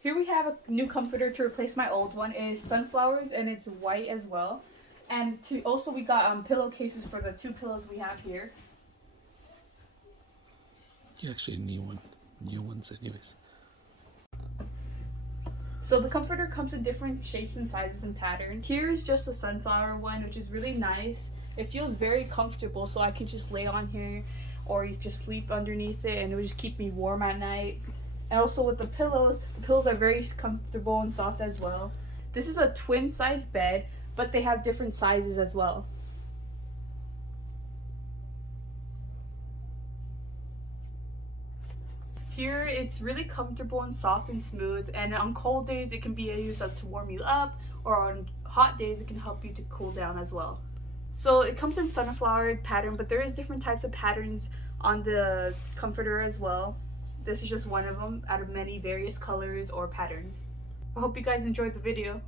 Here we have a new comforter to replace my old one. It is sunflowers and it's white as well. And to also we got pillowcases for the two pillows we have here. You actually new ones anyways. So the comforter comes in different shapes and sizes and patterns. Here is just a sunflower one, which is really nice. It feels very comfortable, so I can just lay on here or you just sleep underneath it and it would just keep me warm at night. And also with the pillows are very comfortable and soft as well. This is a twin size bed, but they have different sizes as well. Here it's really comfortable and soft and smooth, and on cold days it can be used as to warm you up, or on hot days it can help you to cool down as well. So it comes in sunflower pattern, but there is different types of patterns on the comforter as well. This is just one of them out of many various colors or patterns. I hope you guys enjoyed the video.